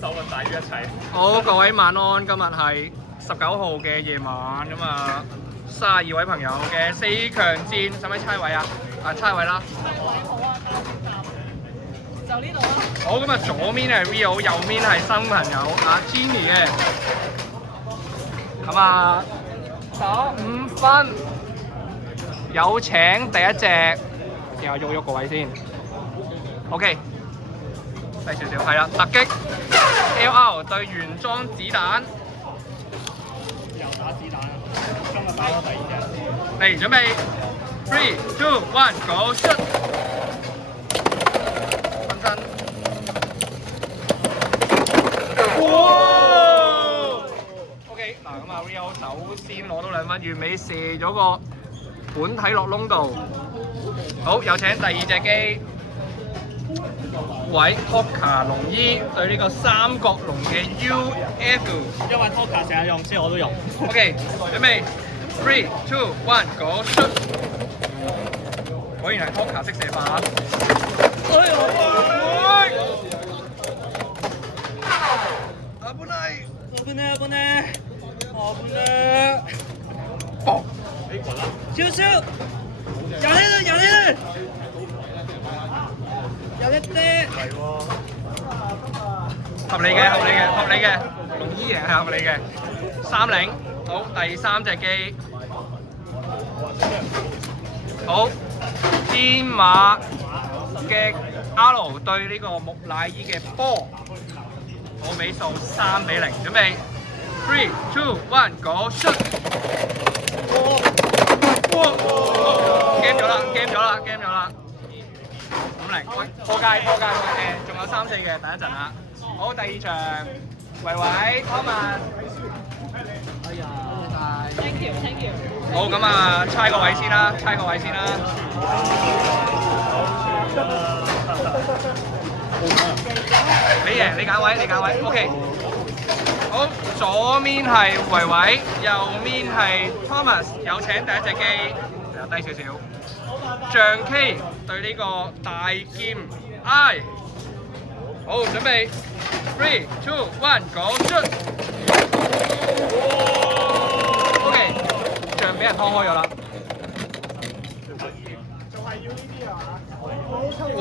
手運大於一切。好，各位晚安。今日係19號嘅夜晚咁啊，32位朋友嘅4強戰，使唔使猜位啊？猜位啦。猜位好啊，睇下邊站。就呢度啦。好，咁啊，左面係 Rio， 右面係新朋友Jenny 嘅。咁啊，打5分，有請第一隻，然後喐個位先。OK， 細少少，係啦，突擊 LR 對原裝子彈。又打子彈啊！今日打咗第2隻。嚟準備 ，3、2、1，Go shoot！ 分身。哇 ！OK， 嗱咁啊 ，Rio 首先攞到2分，完美射咗個本體落窿度。好，有請第2隻機。位 Toka 龍衣對呢個三角龍嘅 UF。因為 Toka 成日用，所以我都用。OK， 準備3、2、1，Go shoot！ 果然係 Toka 識射法。哎呀！危ない爆！少少，有呢，有一啲。係喎。合理嘅，龍衣贏係合理嘅。30，好，第3隻機。好，天馬嘅 R 對呢個木乃伊嘅波，好比數3-0，準備3、2、1，Go shoot！ game 咗啦！5-0，破界，仲有3、4嘅，等一陣啦。好，第2場，維維 Thomas。哎呀 Thank you。好，咁啊，猜個位先啦。你贏，你揀位。OK。好，左面係維維，右面係 Thomas， 有請第1隻機，低少少。象 K 對呢個大劍 I。好，準備3、2、1，Go shoot！ OK， 象俾人拖開咗啦。哇！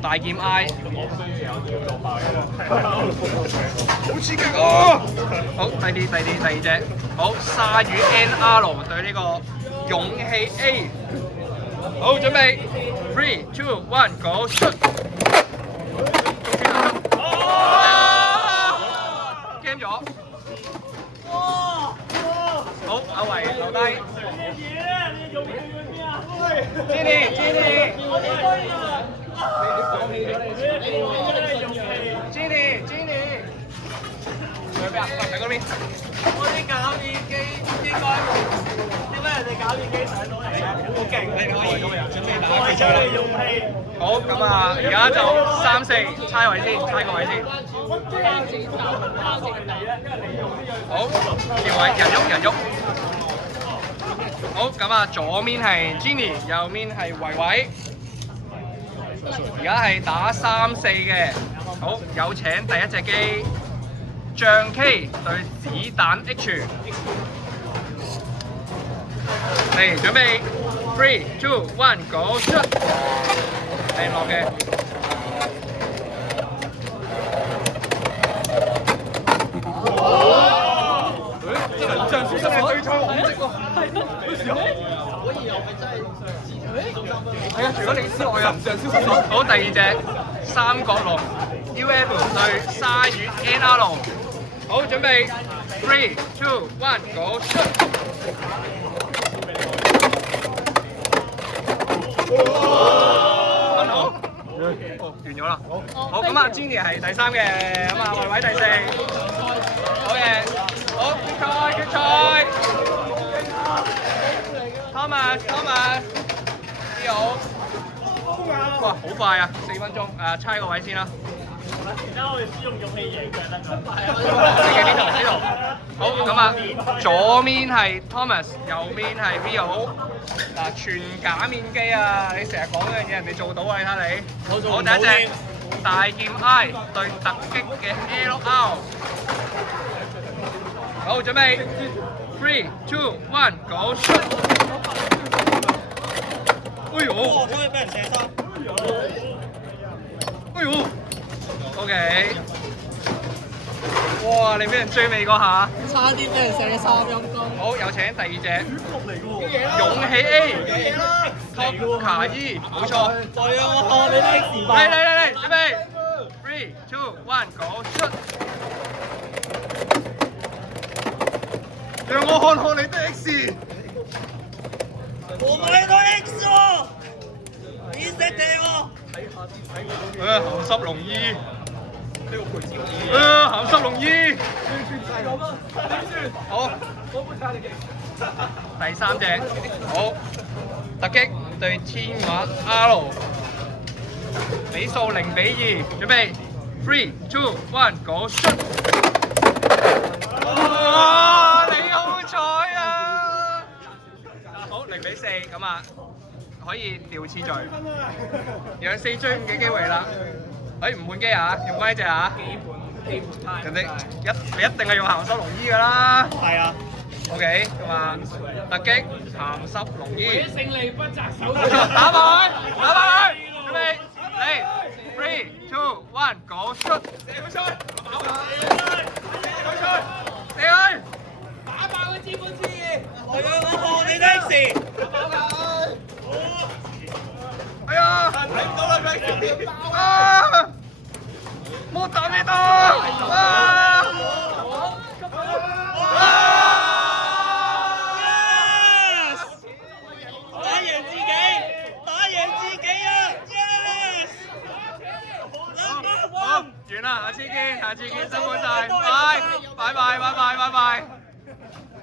大劍 I， 好刺激啊！好，第2隻，好，鯊魚 NR 對呢個勇氣 A。好，準備3、2、1，Go shoot！ game 咗。好，阿維留低。Jenny， 去邊啊？喺嗰邊。我啲搞電機應該點解人哋搞電機上到嚟啊？好勁！你可以準備打機槍。勇氣。好，咁啊，而家就3、4，猜個位先。好，調位，人喐。好，咁啊，左面係 Jenny， 右面係維維。而家係打3、4嘅。好，有請第1隻機。象 K 對子彈 H， 嚟準備3、2、1 ，Go shoot！ 掟落嘅。林尚書真係對賽往績喎。係咯。咩事啊？可以又係真係。係啊，除咗你之外啊，林尚書失咗。好，第2隻三角龍 UF 對鯊魚 NR。好，準備3、2、1 ，Go shoot！ 分好，完咗啦。好，咁啊 ，Jenny 係第3嘅，咁啊，維維第4。好嘢，好，決賽。Thomas， 你好。哇，好快啊，4分鐘。猜個位先啦。而家我哋只用勇氣贏就得㗎。呢度。好，咁啊，左面係 Thomas， 右面係 Rio。嗱，全假面機啊！你成日講嗰樣嘢，人哋做到啊！你睇下你。好，第1隻。大劍 I 對突擊嘅 LR。好，準備 ，3、2、1 ，Go shoot！ 哎呦！哇！可以俾人射衫。哎呦 ，OK。哇！你俾人追尾嗰下，差啲俾人射衫陰公。好，有請第二隻勇氣 A。托卡伊，冇錯。係啊！我你都 X 吧。嚟，準備 ，3、2、1 ，Go shoot！ 讓我看看你的 X。我買到 X 喎，你識踢喎。鹹濕龍衣。鹹濕龍衣。好。第三隻，好，突擊對天馬 R， 比數0-2，準備 3、2、1 ，Go shoot！ 哇！你好彩啊！好0-4，咁啊，可以調次序，讓4追5嘅機會啦。唔換機啊，用翻呢隻啊！人哋你一定係用鹹濕龍衣㗎啦。係啊。OK， 咁啊，突擊鹹濕龍衣。勝利不擇手冇錯，打埋佢，準備嚟 ，3、2、1 ，Go shoot！ 射佢出，射佢！打爆個資本主義！係啊！我望你的 X。哎呀！睇唔到啦佢。啊！冇打咩到啊！完啦，下次見，辛苦晒，拜拜。